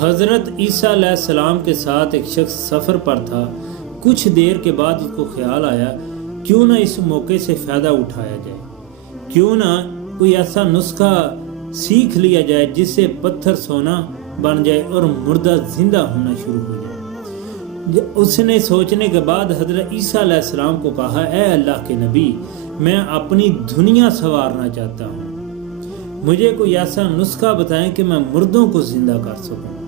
حضرت عیسیٰ علیہ السلام کے ساتھ ایک شخص سفر پر تھا۔ کچھ دیر کے بعد اس کو خیال آیا کیوں نہ اس موقع سے فائدہ اٹھایا جائے، کیوں نہ کوئی ایسا نسخہ سیکھ لیا جائے جس سے پتھر سونا بن جائے اور مردہ زندہ ہونا شروع ہو جائے۔ اس نے سوچنے کے بعد حضرت عیسیٰ علیہ السلام کو کہا، اے اللہ کے نبی، میں اپنی دنیا سنوارنا چاہتا ہوں، مجھے کوئی ایسا نسخہ بتائیں کہ میں مردوں کو زندہ کر سکوں۔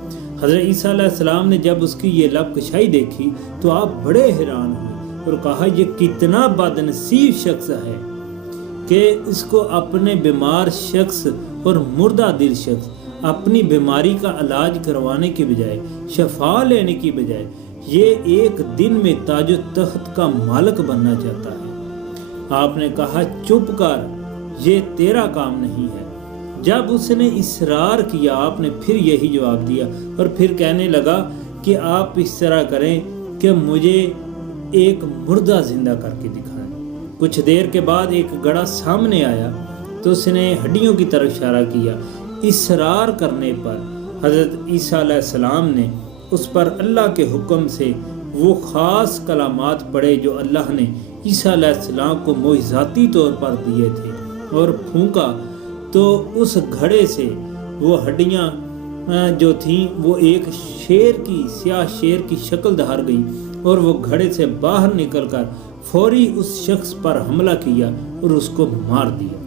حضرت عیسیٰ علیہ السلام نے جب اس کی یہ لب کشائی دیکھی تو آپ بڑے حیران ہوئے اور کہا، یہ کتنا بد نصیب شخص ہے کہ اس کو اپنے بیمار شخص اور مردہ دل شخص اپنی بیماری کا علاج کروانے کی بجائے، شفا لینے کی بجائے، یہ ایک دن میں تاج و تخت کا مالک بننا چاہتا ہے۔ آپ نے کہا، چپ کر، یہ تیرا کام نہیں ہے۔ جب اس نے اصرار کیا، آپ نے پھر یہی جواب دیا اور پھر کہنے لگا کہ آپ اس طرح کریں کہ مجھے ایک مردہ زندہ کر کے دکھائیں۔ کچھ دیر کے بعد ایک گڑھا سامنے آیا تو اس نے ہڈیوں کی طرف اشارہ کیا۔ اصرار کرنے پر حضرت عیسیٰ علیہ السلام نے اس پر اللہ کے حکم سے وہ خاص کلمات پڑھے جو اللہ نے عیسیٰ علیہ السلام کو معجزاتی طور پر دیے تھے، اور پھونکا تو اس گھڑے سے وہ ہڈیاں جو تھیں وہ ایک سیاہ شیر کی شکل دھار گئی، اور وہ گھڑے سے باہر نکل کر فوری اس شخص پر حملہ کیا اور اس کو مار دیا۔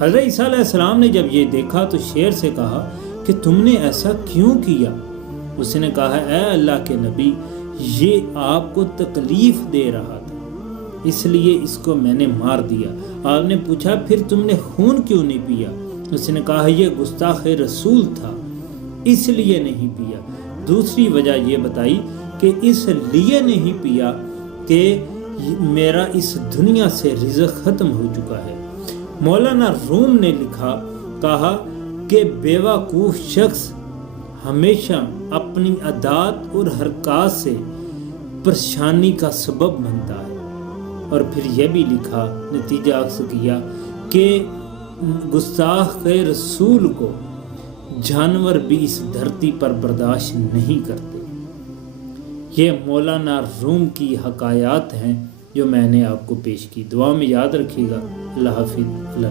حضرت عیسیٰ علیہ السلام نے جب یہ دیکھا تو شیر سے کہا کہ تم نے ایسا کیوں کیا؟ اس نے کہا، اے اللہ کے نبی، یہ آپ کو تکلیف دے رہا تھا، اس لیے اس کو میں نے مار دیا۔ آپ نے پوچھا، پھر تم نے خون کیوں نہیں پیا؟ اس نے کہا، یہ گستاخ رسول تھا، اس لیے نہیں پیا۔ دوسری وجہ یہ بتائی کہ اس لیے نہیں پیا کہ میرا اس دنیا سے رزق ختم ہو چکا ہے۔ مولانا روم نے کہا کہ بیوقوف شخص ہمیشہ اپنی عادات اور حرکات سے پریشانی کا سبب بنتا ہے، اور پھر یہ بھی لکھا، نتیجہ اخذ کیا کہ گستاخ رسول کو جانور بھی اس دھرتی پر برداشت نہیں کرتے۔ یہ مولانا روم کی حکایات ہیں جو میں نے آپ کو پیش کی۔ دعا میں یاد رکھیے گا۔ اللہ حافظ۔ اللہ